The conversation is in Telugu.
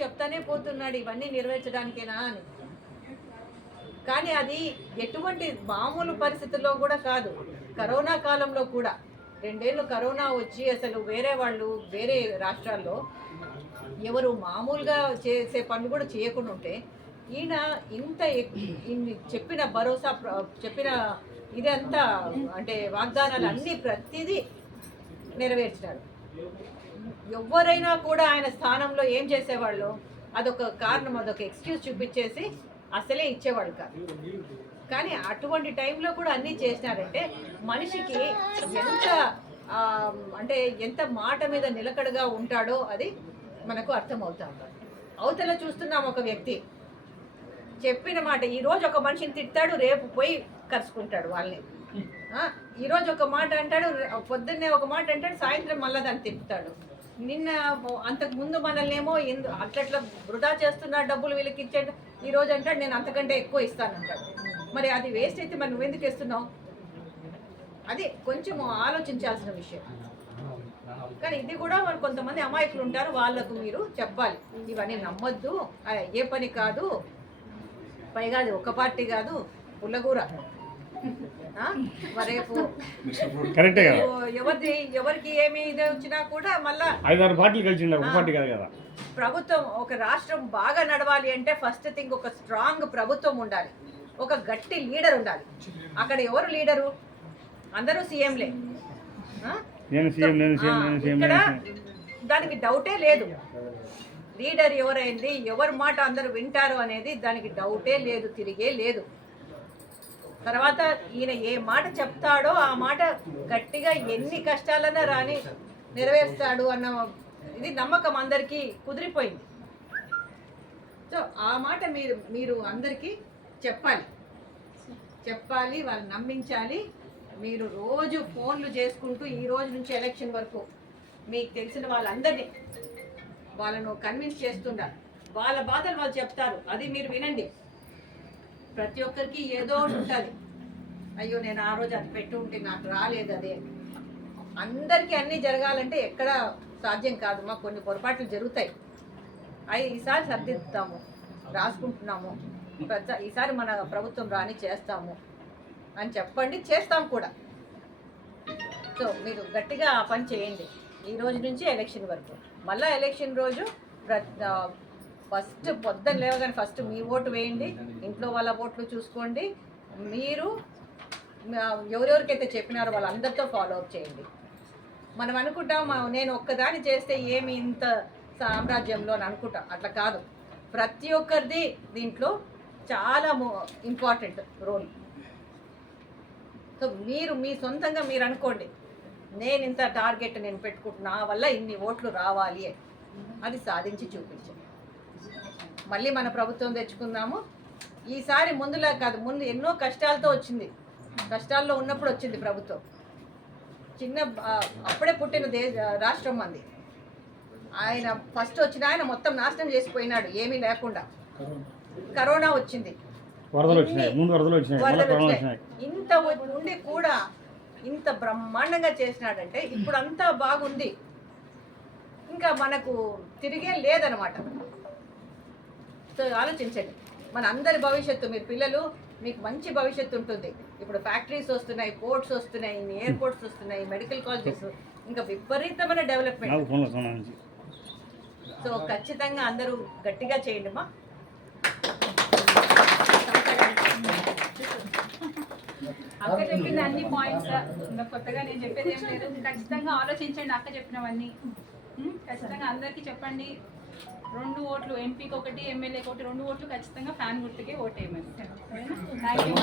చెప్తానే పోతున్నాడు ఇవన్నీ నెరవేర్చడానికేనా అని. కానీ అది ఎటువంటి మామూలు పరిస్థితుల్లో కూడా కాదు. కరోనా కాలంలో కూడా 2 ఏళ్ళు కరోనా వచ్చి అసలు వేరే వాళ్ళు వేరే రాష్ట్రాల్లో ఎవరు మామూలుగా చేసే పనులు కూడా చేయకుండా ఉంటే ఈయన ఇంత చెప్పిన భరోసా చెప్పిన ఇదంతా అంటే వాగ్దానాలు అన్నీ ప్రతిదీ నెరవేర్చినాడు. ఎవరైనా కూడా ఆయన స్థానంలో ఏం చేసేవాళ్ళు అదొక కారణం, అదొక ఎక్స్క్యూజ్ చూపించేసి అసలే ఇచ్చేవాళ్ళు కాదు. కానీ అటువంటి టైంలో కూడా అన్నీ చేసినారంటే మనిషికి ఎంత అంటే ఎంత మాట మీద నిలకడగా ఉంటాడో అది మనకు అర్థమవుతా ఉంటుంది. అవతల చూస్తున్నాం ఒక వ్యక్తి చెప్పిన మాట ఈరోజు ఒక మనిషిని తిట్టాడు, రేపు పోయి కలుసుకుంటాడు వాళ్ళని. ఈరోజు ఒక మాట అంటాడు, పొద్దున్నే ఒక మాట అంటాడు, సాయంత్రం మళ్ళీ దాన్ని తిప్పుతాడు. నిన్న అంతకు ముందు మనల్ని ఏమో అట్లట్లా వృధా చేస్తున్నాడు, డబ్బులు వీళ్ళకి ఇచ్చాడు, ఈరోజు అంటాడు నేను అంతకంటే ఎక్కువ ఇస్తానంటాడు. మరి అది వేస్ట్ అయితే మరి నువ్వెందుకు ఇస్తున్నావు? అది కొంచెం ఆలోచించాల్సిన విషయం. కానీ ఇది కూడా మరి కొంతమంది అమాయకులు ఉంటారు, వాళ్ళకు మీరు చెప్పాలి ఇవన్నీ నమ్మొద్దు, ఏ పని కాదు, పైగా అది ఒక పార్టీ కాదు పుల్లగూర. రేపు ఎవరికి ఏమి ఇది వచ్చినా కూడా మళ్ళా 5-6 పార్టీలు కలిసి ప్రభుత్వం ఒక రాష్ట్రం బాగా నడవాలి అంటే ఫస్ట్ థింగ్ ఒక స్ట్రాంగ్ ప్రభుత్వం ఉండాలి, ఒక గట్టి లీడర్ ఉండాలి. అక్కడ ఎవరు లీడరు? అందరూ సీఎంలే. ఇక్కడ దానికి డౌటే లేదు. లీడర్ ఎవరైంది, ఎవరి మాట అందరూ వింటారు అనేది దానికి డౌటే లేదు, తిరిగే లేదు. తర్వాత ఈయన ఏ మాట చెప్తాడో ఆ మాట గట్టిగా ఎన్ని కష్టాలన్నా రాని నెరవేరుస్తాడు అన్న ఇది నమ్మకం అందరికీ కుదిరిపోయింది. సో ఆ మాట మీరు అందరికీ చెప్పాలి, వాళ్ళు నమ్మించాలి. మీరు రోజు ఫోన్లు చేసుకుంటూ ఈ రోజు నుంచి ఎలక్షన్ వరకు మీకు తెలిసిన వాళ్ళందరినీ వాళ్ళను కన్విన్స్ చేస్తుండాలి. వాళ్ళ బాధలు వాళ్ళు చెప్తారు, అది మీరు వినండి. ప్రతి ఒక్కరికి ఏదో ఉంటుంది, అయ్యో నేను ఆ రోజు అది పెట్టి ఉంటే నాకు రాలేదు. అదే అందరికీ అన్నీ జరగాలంటే ఎక్కడ సాధ్యం కాదు. మాకు కొన్ని పొరపాట్లు జరుగుతాయి, అవి ఈసారి సర్దిద్దుతాము, రాసుకుంటున్నాము, ఈసారి మన ప్రభుత్వం రాని చేస్తాము అని చెప్పండి, చేస్తాం కూడా. సో మీరు గట్టిగా ఆ పని చేయండి ఈ రోజు నుంచి ఎలక్షన్ వరకు. మళ్ళీ ఎలక్షన్ రోజు ఫస్ట్ పొద్దున్న లేవగానే ఫస్ట్ మీ ఓటు వేయండి, ఇంట్లో వాళ్ళ ఓట్లు చూసుకోండి. మీరు ఎవరెవరికైతే చెప్పినారో వాళ్ళందరితో ఫాలో అప్ చేయండి. మనం అనుకుంటాం నేను ఒక్కదాన్ని చేస్తే ఏమి ఇంత సామ్రాజ్యంలో అని అనుకుంటాం, అట్లా కాదు. ప్రతి ఒక్కరిది దీంట్లో చాలా ఇంపార్టెంట్ రోల్. సో మీరు మీ సొంతంగా మీరు అనుకోండి, నేను ఇంత టార్గెట్ నేను పెట్టుకుంటున్నా, నా వల్ల ఇన్ని ఓట్లు రావాలి అని, అది సాధించి చూపించండి. మళ్ళీ మన ప్రభుత్వం తెచ్చుకుందాము. ఈసారి ముందులా కాదు, ముందు ఎన్నో కష్టాలతో వచ్చింది, కష్టాల్లో ఉన్నప్పుడు వచ్చింది ప్రభుత్వం. అప్పుడే పుట్టిన రాష్ట్రం మంది. ఆయన ఫస్ట్ వచ్చిన ఆయన మొత్తం నాశనం చేసిపోయినాడు, ఏమీ లేకుండా. కరోనా వచ్చింది, వరదలు వచ్చినాయి. ఇంత ఉండి కూడా ఇంత బ్రహ్మాండంగా చేసినాడంటే ఇప్పుడు అంతా బాగుంది, ఇంకా మనకు తిరిగే లేదనమాట. సో ఆలోచించండి, మన అందరి భవిష్యత్తు, మీరు పిల్లలు మీకు మంచి భవిష్యత్తు ఉంటుంది. ఇప్పుడు ఫ్యాక్టరీస్ వస్తున్నాయి, పోర్ట్స్ వస్తున్నాయి, ఎయిర్పోర్ట్స్ వస్తున్నాయి, మెడికల్ కాలేజెస్, ఇంకా విపరీతమైన డెవలప్మెంట్. సో ఖచ్చితంగా అందరూ గట్టిగా చేయండి అమ్మా. అక్క చెప్పింది అన్ని పాయింట్స్, ఇంకా కొత్తగా నేను చెప్పేది ఏం లేదు. ఖచ్చితంగా ఆలోచించండి, అక్క చెప్పినవన్నీ ఖచ్చితంగా అందరికీ చెప్పండి. 2 ఓట్లు, ఎంపీకి 1, ఎమ్మెల్యేకి 1, 2 ఓట్లు ఖచ్చితంగా ఫ్యాన్ గుర్తుకే ఓటేయమని. Thank you.